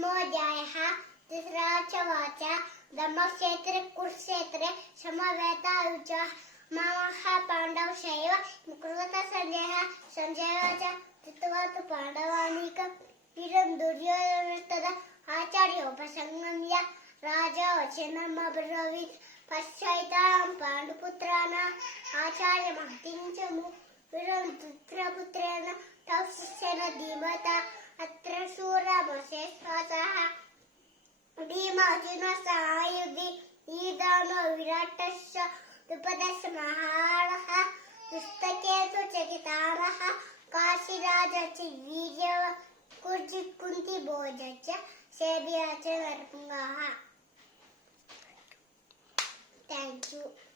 ब्रह्मोऽध्यायः तीसरा च वाच ब्रह्मक्षेत्रे कुरुक्षेत्रे समवेतायुजः मामः पाण्डवशैव कृत सञ्जयः च कृत्वा तु पाण्डवानीकम् इदं दुर्योधनस्तद आचार्योपसंगम्य राजा वचनमब्रवीत् पश्चातां पाण्डुपुत्राणाम् आचार्यमहतीं च पुत्रपुत्रेण तौ शिष्येन धीमता अत्र शूरमशेषः भीमार्जुनः सहायुधि ईदानो विराटस्य द्रुपदस्य महारः पुस्तकेषु चकितारः काशीराजश्च वीर्यः कुर्जित् कुन्तिभोजश्च सेव्यः च नरपुङ्गः. Thank you.